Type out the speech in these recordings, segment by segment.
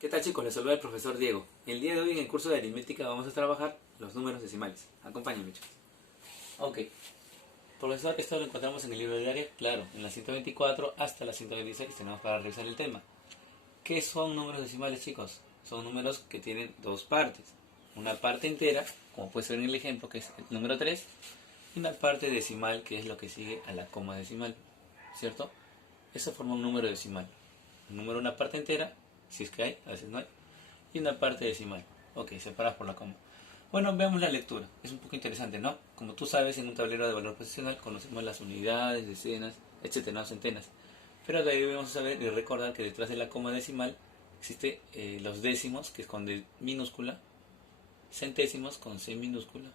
¿Qué tal, chicos? Les saluda el profesor Diego. El día de hoy en el curso de aritmética vamos a trabajar los números decimales. Acompáñenme, chicos. Ok. Profesor, esto lo encontramos en el libro de área, claro, en la 124 hasta la 126 tenemos para revisar el tema. ¿Qué son números decimales, chicos? Son números que tienen dos partes. Una parte entera, como puede ser en el ejemplo, que es el número 3, y una parte decimal, que es lo que sigue a la coma decimal, ¿cierto? Eso forma un número decimal. Un número, una parte entera, si es que hay, a veces no hay, y una parte decimal. Ok, separadas por la coma. Bueno, veamos la lectura. Es un poco interesante, ¿no? Como tú sabes, en un tablero de valor posicional conocemos las unidades, decenas, etcétera, ¿no? Centenas. Pero de ahí vamos a saber y recordar que detrás de la coma decimal existe los décimos, que es con D minúscula, centésimos con C minúscula,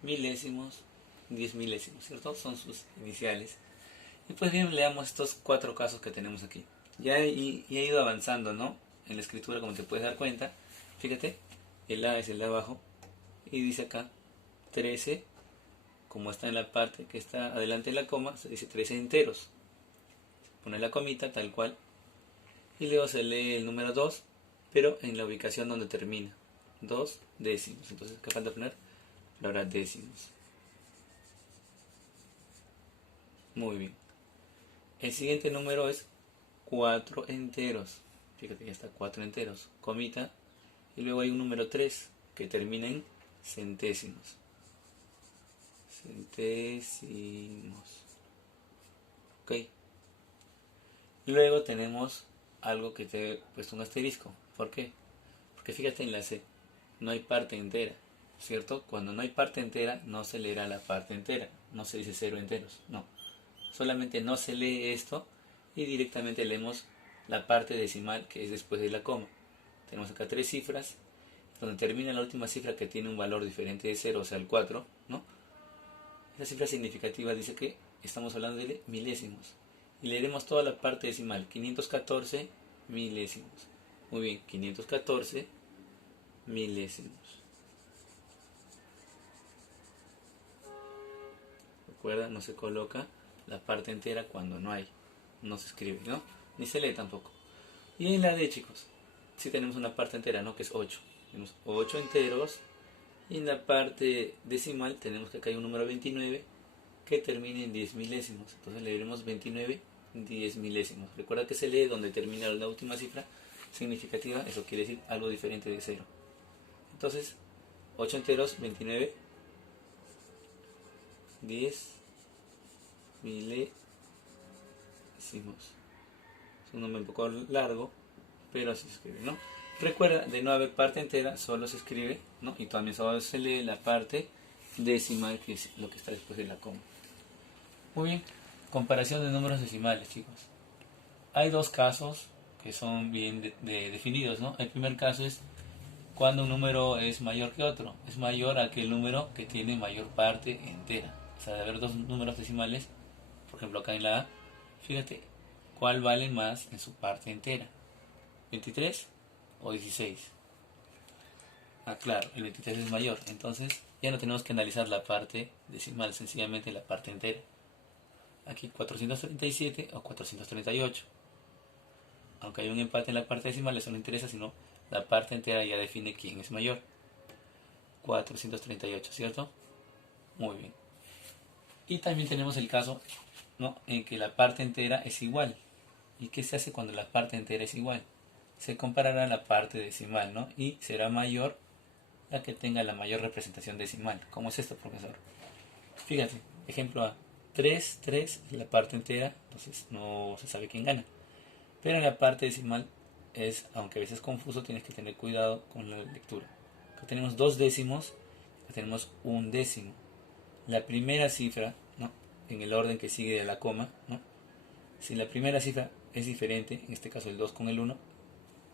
milésimos, 10 milésimos, ¿cierto? Son sus iniciales. Y pues bien, leamos estos cuatro casos que tenemos aquí. Ya he ido avanzando, ¿no? En la escritura, como te puedes dar cuenta. Fíjate, el A es el de abajo. Y dice acá 13, como está en la parte que está adelante de la coma, se dice 13 enteros. Pone la comita tal cual. Y luego se lee el número 2, pero en la ubicación donde termina. 2 décimos. Entonces, ¿qué falta poner? La hora décimos. Muy bien. El siguiente número es 4 enteros. Fíjate, ya está 4 enteros. Comita. Y luego hay un número 3 que termina en centésimos. Centésimos. Ok. Luego tenemos algo que te he puesto un asterisco. ¿Por qué? Porque fíjate en la C. No hay parte entera. ¿Cierto? Cuando no hay parte entera, no se leerá la parte entera. No se dice 0 enteros. No. Solamente no se lee esto y directamente leemos la parte decimal que es después de la coma. Tenemos acá tres cifras, donde termina la última cifra que tiene un valor diferente de 0, o sea el 4, ¿no? Esa cifra significativa dice que estamos hablando de milésimos. Y leeremos toda la parte decimal, 514 milésimos. Muy bien, 514 milésimos. Recuerda, no se coloca la parte entera cuando no hay. No se escribe, ¿no? Ni se lee tampoco. Y en la D, chicos, sí tenemos una parte entera, ¿no? Que es 8. Tenemos 8 enteros. Y en la parte decimal tenemos que acá hay un número 29 que termina en 10 milésimos. Entonces leeremos 29 10 milésimos. Recuerda que se lee donde termina la última cifra significativa. Eso quiere decir algo diferente de 0. Entonces, 8 enteros, 29, 10 milésimos. Es un nombre un poco largo, pero así se escribe, ¿no? Recuerda, de no haber parte entera, solo se escribe, ¿no? Y también solo se lee la parte decimal, que es lo que está después de la coma. Muy bien, comparación de números decimales, chicos. Hay dos casos que son bien definidos, ¿no? El primer caso es cuando un número es mayor que otro. Es mayor a aquel número que tiene mayor parte entera. O sea, de haber dos números decimales, por ejemplo acá en la A, fíjate, ¿cuál vale más en su parte entera? ¿23 o 16? Ah, claro, el 23 es mayor. Entonces ya no tenemos que analizar la parte decimal, sencillamente la parte entera. Aquí 437 o 438. Aunque hay un empate en la parte decimal, eso no interesa, sino la parte entera ya define quién es mayor. 438, ¿cierto? Muy bien. Y también tenemos el caso, ¿no?, en que la parte entera es igual. ¿Y qué se hace cuando la parte entera es igual? Se comparará la parte decimal, ¿no? Y será mayor la que tenga la mayor representación decimal. ¿Cómo es esto, profesor? Fíjate, ejemplo A. 3 3 es la parte entera, entonces no se sabe quién gana. Pero en la parte decimal es, aunque a veces es confuso, tienes que tener cuidado con la lectura. Acá tenemos dos décimos, acá tenemos un décimo. La primera cifra, ¿no?, en el orden que sigue de la coma, ¿no?, si la primera cifra es diferente, en este caso el 2 con el 1,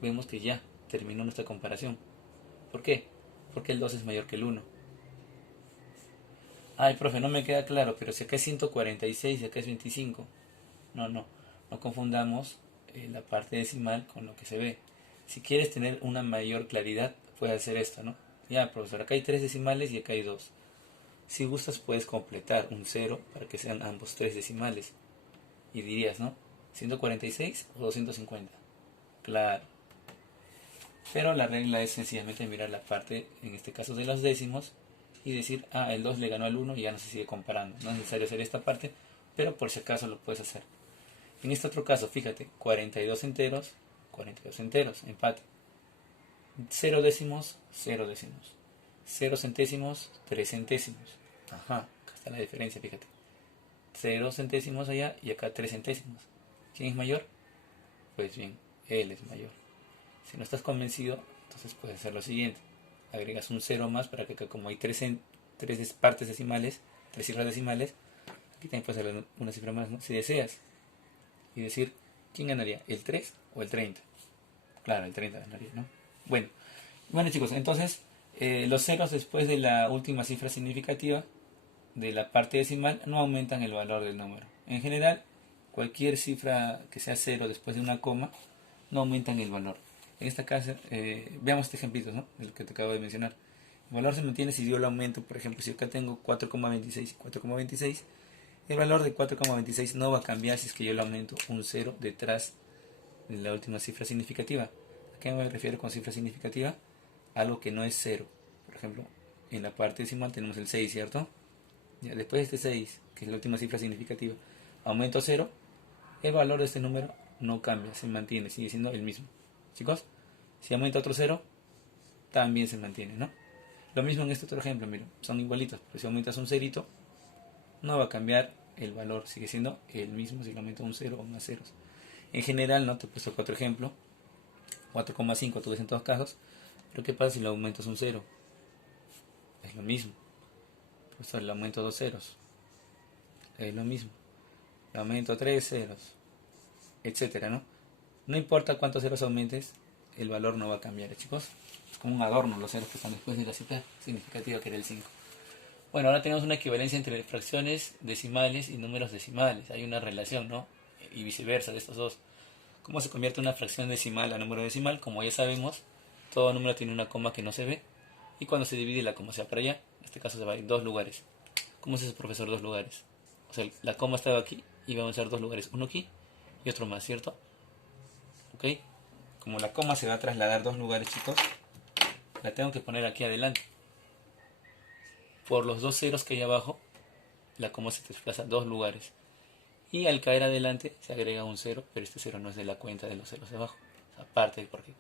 vemos que ya terminó nuestra comparación. ¿Por qué? Porque el 2 es mayor que el 1. Ay, profe, no me queda claro, pero si acá es 146 y acá es 25. No confundamos la parte decimal con lo que se ve. Si quieres tener una mayor claridad, puedes hacer esto, ¿no? Ya, profesor, acá hay 3 decimales y acá hay 2. Si gustas, puedes completar un 0 para que sean ambos 3 decimales. Y dirías, ¿no?, 146 o 250. Claro. Pero la regla es sencillamente mirar la parte, en este caso de los décimos, y decir, el 2 le ganó al 1 y ya no se sigue comparando. No es necesario hacer esta parte, pero por si acaso lo puedes hacer. En este otro caso, fíjate, 42 enteros, empate. 0 décimos, 0 décimos. 0 centésimos, 3 centésimos. Ajá, acá está la diferencia, fíjate. 0 centésimos allá y acá 3 centésimos. ¿Quién es mayor? Pues bien, él es mayor. Si no estás convencido, entonces puedes hacer lo siguiente. Agregas un 0 más para que acá, como hay 3 partes decimales, 3 cifras decimales, aquí también puedes hacer una cifra más, ¿no? Si deseas. Y decir, ¿quién ganaría? ¿El 3 o el 30? Claro, el 30 ganaría, ¿no? Bueno chicos, entonces los ceros después de la última cifra significativa de la parte decimal no aumentan el valor del número. En general, cualquier cifra que sea cero después de una coma no aumentan el valor. En esta caso, veamos este ejemplito, ¿no? El que te acabo de mencionar. El valor se mantiene si yo lo aumento. Por ejemplo, si acá tengo 4,26 y 4,26, el valor de 4,26 no va a cambiar si es que yo lo aumento un 0 detrás de la última cifra significativa. ¿A qué me refiero con cifra significativa? Algo que no es 0. Por ejemplo, en la parte decimal tenemos el 6, ¿cierto? Ya, después de este 6, que es la última cifra significativa, aumento 0, el valor de este número no cambia, se mantiene, sigue siendo el mismo. Chicos, si aumenta otro 0, también se mantiene, ¿no? Lo mismo en este otro ejemplo, miren, son igualitos, pero si aumentas un cerito, no va a cambiar el valor, sigue siendo el mismo si lo aumento un 0 o más ceros. En general, no te he puesto otro ejemplo, 4,5 tú ves en todos casos, pero ¿qué pasa si lo aumentas un 0? Es lo mismo. Por le aumento 2 ceros, es lo mismo. Le aumento 3 ceros, etcétera, ¿no? No importa cuántos ceros aumentes, el valor no va a cambiar, chicos. Es como un adorno los ceros que están después de la cifra significativa, que era el 5. Bueno, ahora tenemos una equivalencia entre fracciones decimales y números decimales. Hay una relación, ¿no? Y viceversa de estos dos. ¿Cómo se convierte una fracción decimal a número decimal? Como ya sabemos, todo número tiene una coma que no se ve. Y cuando se divide, la coma se va para allá. En este caso se va a ir 2 lugares. ¿Cómo es eso, profesor? 2 lugares. O sea, la coma estaba aquí y vamos a ser 2 lugares. Uno aquí y otro más, ¿cierto? ¿Ok? Como la coma se va a trasladar 2 lugares, chicos, la tengo que poner aquí adelante. Por los 2 ceros que hay abajo, la coma se desplaza 2 lugares. Y al caer adelante se agrega un 0, pero este 0 no es de la cuenta de los ceros de abajo. Aparte, porque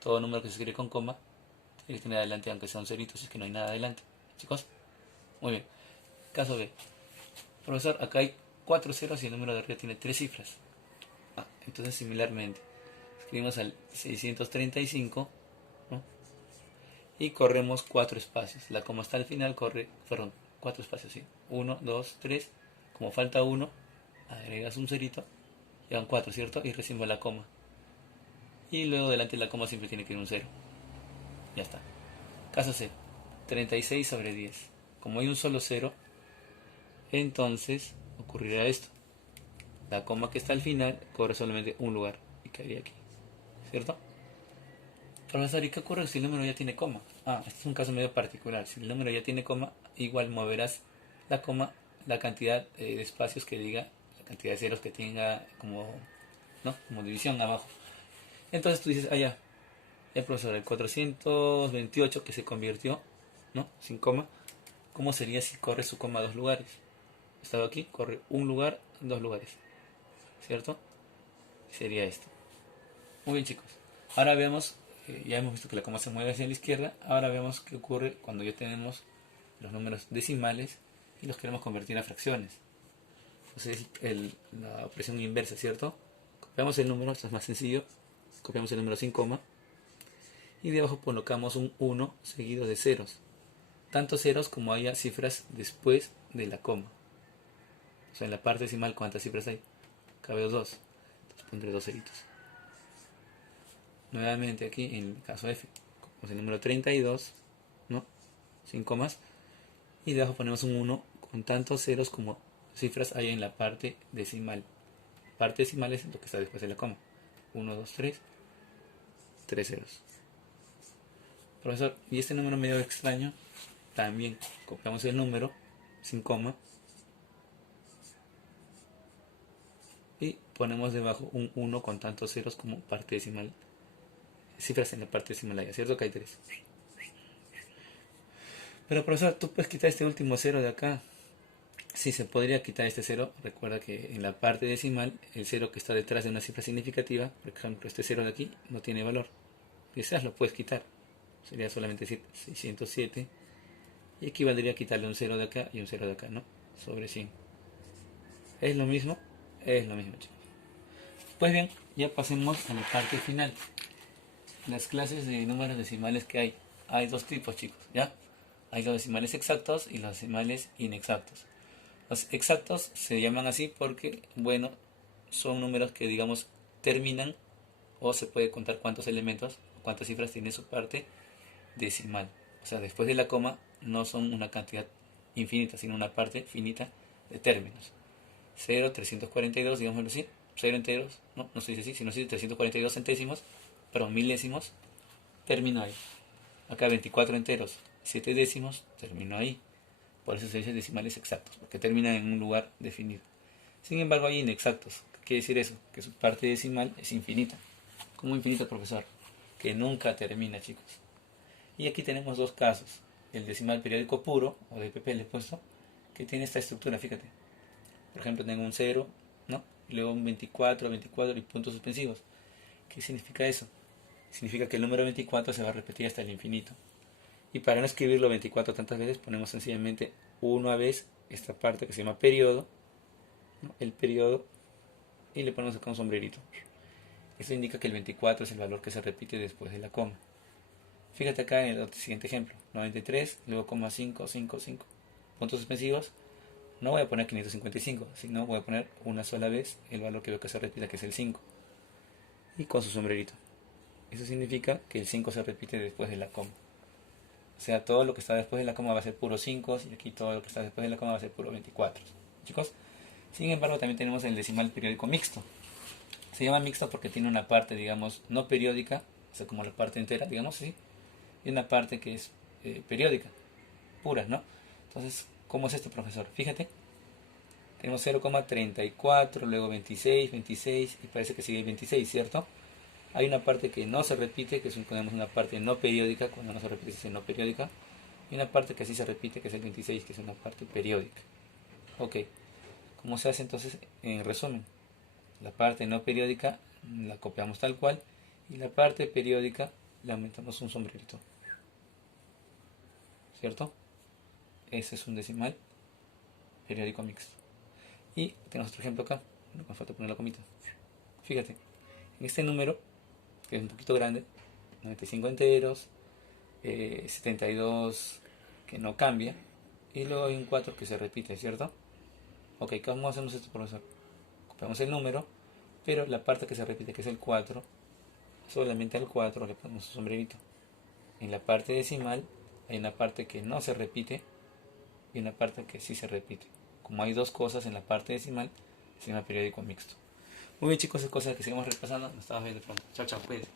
todo número que se escribe con coma tiene que tener adelante, aunque sea un cerito, si es que no hay nada adelante. Chicos, muy bien. Caso B. Profesor, acá hay 4 ceros y el número de arriba tiene 3 cifras. Entonces, similarmente, escribimos al 635, ¿no? Y corremos 4 espacios. La coma está al final, fueron 4 espacios, ¿sí? 1, 2, 3. Como falta 1, agregas un cerito, llevan 4, ¿cierto? Y recibo la coma. Y luego delante de la coma siempre tiene que ir un 0. Ya está. Caso C. 36 sobre 10. Como hay un solo 0, entonces ocurrirá esto. La coma que está al final corre solamente un lugar y caería aquí, ¿cierto? Profesor, ¿y qué ocurre si el número ya tiene coma? Este es un caso medio particular. Si el número ya tiene coma, igual moverás la coma, la cantidad de espacios que diga, la cantidad de ceros que tenga como, ¿no? Como división abajo. Entonces tú dices, ya, profesor, el 428 que se convirtió, ¿no? Sin coma, ¿cómo sería si corre su coma a 2 lugares? Estaba aquí, corre un lugar, 2 lugares, ¿cierto? Sería esto. Muy bien, chicos. Ahora vemos, ya hemos visto que la coma se mueve hacia la izquierda. Ahora vemos qué ocurre cuando ya tenemos los números decimales y los queremos convertir a fracciones. Entonces la operación inversa, ¿cierto? Copiamos el número, esto es más sencillo. Copiamos el número sin coma. Y debajo colocamos un 1 seguido de ceros. Tantos ceros como haya cifras después de la coma. O sea, en la parte decimal, ¿cuántas cifras hay? Cabe 2. Entonces pondré 2 ceritos. Nuevamente aquí en el caso F, ponemos el número 32, ¿no? Sin comas. Y debajo ponemos un 1 con tantos ceros como cifras hay en la parte decimal. Parte decimal es lo que está después de la coma. 1, 2, 3. 3 ceros. Profesor, ¿y este número medio extraño? También copiamos el número sin coma. Y ponemos debajo un 1 con tantos ceros como parte decimal cifras en la parte decimal allá, ¿cierto? Acá hay 3. Pero profesor, tú puedes quitar este último 0 de acá. Sí, se podría quitar este 0. Recuerda que en la parte decimal, el 0 que está detrás de una cifra significativa, por ejemplo, este 0 de aquí no tiene valor. Quizás lo puedes quitar. Sería solamente 607. Y equivaldría a quitarle un 0 de acá y un 0 de acá, ¿no? Sobre 100. ¿Es lo mismo? Es lo mismo, chicos. Pues bien, ya pasemos a la parte final. Las clases de números decimales que hay. Hay dos tipos, chicos, ¿ya? Hay los decimales exactos y los decimales inexactos. Los exactos se llaman así porque, bueno, son números que, digamos, terminan o se puede contar cuántos elementos, cuántas cifras tiene su parte decimal. O sea, después de la coma no son una cantidad infinita, sino una parte finita de términos. 0, 342, digámoslo así, 0 enteros, no se dice así, sino 342 centésimos, pero milésimos, termino ahí. Acá 24 enteros, 7 décimos, termino ahí. Por eso se dice decimales exactos, porque terminan en un lugar definido. Sin embargo, hay inexactos. ¿Qué quiere decir eso? Que su parte decimal es infinita. ¿Cómo infinita, profesor? Que nunca termina, chicos. Y aquí tenemos dos casos. El decimal periódico puro, o de PP le he puesto, que tiene esta estructura, fíjate. Por ejemplo, tengo un 0, ¿no? Y luego un 24, 24 y puntos suspensivos. ¿Qué significa eso? Significa que el número 24 se va a repetir hasta el infinito. Y para no escribirlo 24 tantas veces, ponemos sencillamente una vez esta parte que se llama periodo, ¿no? El periodo, y le ponemos acá un sombrerito. Esto indica que el 24 es el valor que se repite después de la coma. Fíjate acá en el siguiente ejemplo, 93, luego coma 5, 5, 5. Puntos suspensivos, no voy a poner 555, sino voy a poner una sola vez el valor que veo que se repita, que es el 5. Y con su sombrerito. Eso significa que el 5 se repite después de la coma. O sea, todo lo que está después de la coma va a ser puro 5 y aquí todo lo que está después de la coma va a ser puro 24. Chicos, sin embargo también tenemos el decimal periódico mixto. Se llama mixto porque tiene una parte, digamos, no periódica, o sea, como la parte entera, digamos así, y una parte que es periódica, pura, ¿no? Entonces, ¿cómo es esto, profesor? Fíjate, tenemos 0,34, luego 26, 26 y parece que sigue el 26, ¿cierto? Hay una parte que no se repite, que es una parte no periódica, cuando no se repite es no periódica, y una parte que sí se repite, que es el 26, que es una parte periódica. Ok, ¿cómo se hace entonces? En resumen, la parte no periódica la copiamos tal cual, y la parte periódica le aumentamos un sombrerito, ¿cierto? Ese es un decimal periódico mixto. Y tenemos otro ejemplo acá, nos falta poner la comita. Fíjate, en este número, que es un poquito grande, 95 enteros, 72 que no cambia, y luego hay un 4 que se repite, ¿cierto? Ok, ¿cómo hacemos esto, profesor? Copiamos el número, pero la parte que se repite, que es el 4, solamente al 4 le ponemos un sombrerito. En la parte decimal hay una parte que no se repite y una parte que sí se repite. Como hay dos cosas en la parte decimal, se llama periódico mixto. Muy bien, chicos, es cosa que seguimos repasando. Nos estamos viendo pronto. Chao, chao, cuídense.